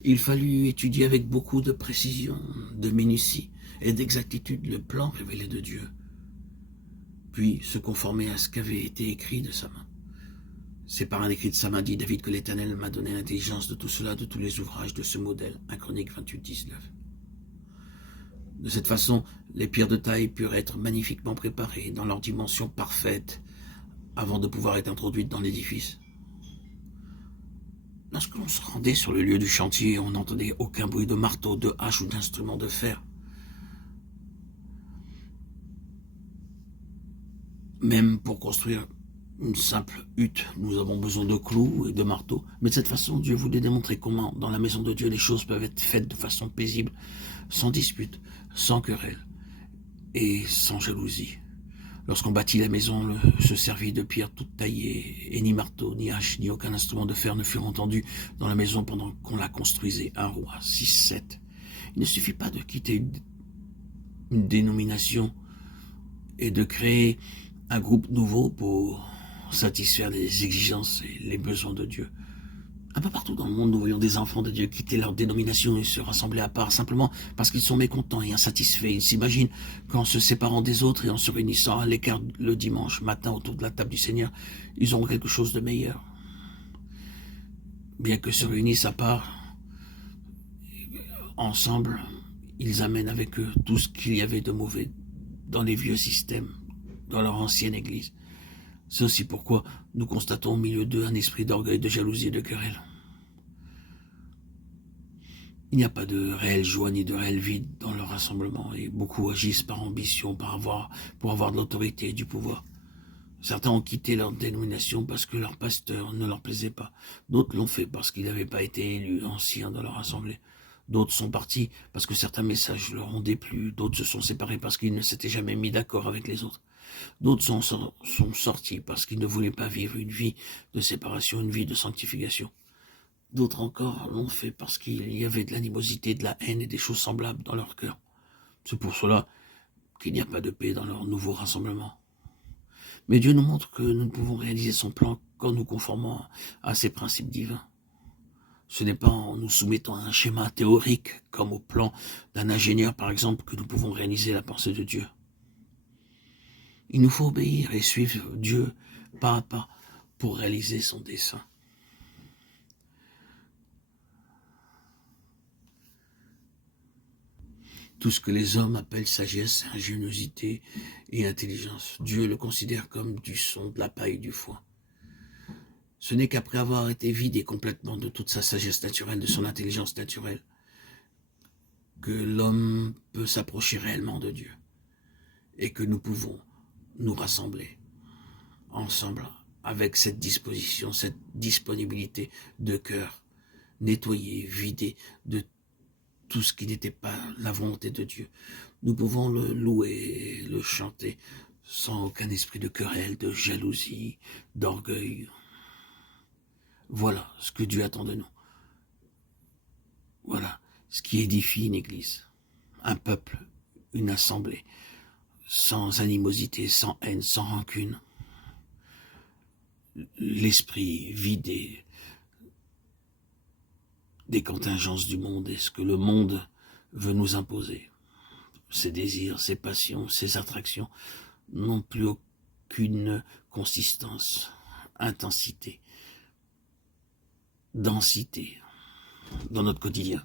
Il fallut étudier avec beaucoup de précision, de minutie et d'exactitude le plan révélé de Dieu, puis se conformer à ce qu'avait été écrit de sa main. C'est par un écrit de sa main, dit David, que l'Éternel m'a donné l'intelligence de tout cela, de tous les ouvrages de ce modèle. 1 Chroniques 28, 19. De cette façon, les pierres de taille purent être magnifiquement préparées dans leur dimension parfaite avant de pouvoir être introduites dans l'édifice. Lorsque l'on se rendait sur le lieu du chantier, on n'entendait aucun bruit de marteau, de hache ou d'instrument de fer. Même pour construire une simple hutte, nous avons besoin de clous et de marteaux. Mais de cette façon, Dieu voulait démontrer comment, dans la maison de Dieu, les choses peuvent être faites de façon paisible, sans dispute, sans querelle et sans jalousie. Lorsqu'on bâtit la maison, se servit de pierres toutes taillées, et ni marteau, ni hache, ni aucun instrument de fer ne furent entendus dans la maison pendant qu'on la construisait. 1 Roi 6, 7. Il ne suffit pas de quitter une dénomination et de créer un groupe nouveau pour satisfaire les exigences et les besoins de Dieu. Un peu partout dans le monde, nous voyons des enfants de Dieu quitter leur dénomination et se rassembler à part, simplement parce qu'ils sont mécontents et insatisfaits. Ils s'imaginent qu'en se séparant des autres et en se réunissant à l'écart le dimanche matin autour de la table du Seigneur, ils auront quelque chose de meilleur. Bien que se réunissent à part, ensemble, ils amènent avec eux tout ce qu'il y avait de mauvais dans les vieux systèmes, dans leur ancienne église. C'est aussi pourquoi nous constatons au milieu d'eux un esprit d'orgueil, de jalousie et de querelle. Il n'y a pas de réelle joie ni de réel vide dans leur rassemblement et beaucoup agissent par ambition, pour avoir de l'autorité et du pouvoir. Certains ont quitté leur dénomination parce que leur pasteur ne leur plaisait pas. D'autres l'ont fait parce qu'ils n'avaient pas été élus anciens dans leur assemblée. D'autres sont partis parce que certains messages leur ont déplu. D'autres se sont séparés parce qu'ils ne s'étaient jamais mis d'accord avec les autres. D'autres sont sortis parce qu'ils ne voulaient pas vivre une vie de séparation, une vie de sanctification. D'autres encore l'ont fait parce qu'il y avait de l'animosité, de la haine et des choses semblables dans leur cœur. C'est pour cela qu'il n'y a pas de paix dans leur nouveau rassemblement. Mais Dieu nous montre que nous ne pouvons réaliser son plan qu'en nous conformant à ses principes divins. Ce n'est pas en nous soumettant à un schéma théorique, comme au plan d'un ingénieur par exemple, que nous pouvons réaliser la pensée de Dieu. Il nous faut obéir et suivre Dieu pas à pas pour réaliser son dessein. Tout ce que les hommes appellent sagesse, ingéniosité et intelligence, Dieu le considère comme du son, de la paille et du foin. Ce n'est qu'après avoir été vidé complètement de toute sa sagesse naturelle, de son intelligence naturelle, que l'homme peut s'approcher réellement de Dieu et que nous pouvons nous rassembler ensemble avec cette disposition, cette disponibilité de cœur, nettoyé, vidé de tout ce qui n'était pas la volonté de Dieu. Nous pouvons le louer, le chanter, sans aucun esprit de querelle, de jalousie, d'orgueil. Voilà ce que Dieu attend de nous. Voilà ce qui édifie une église, un peuple, une assemblée, sans animosité, sans haine, sans rancune. L'esprit vidé des contingences du monde et ce que le monde veut nous imposer. Ses désirs, ses passions, ses attractions n'ont plus aucune consistance, intensité, densité dans notre quotidien.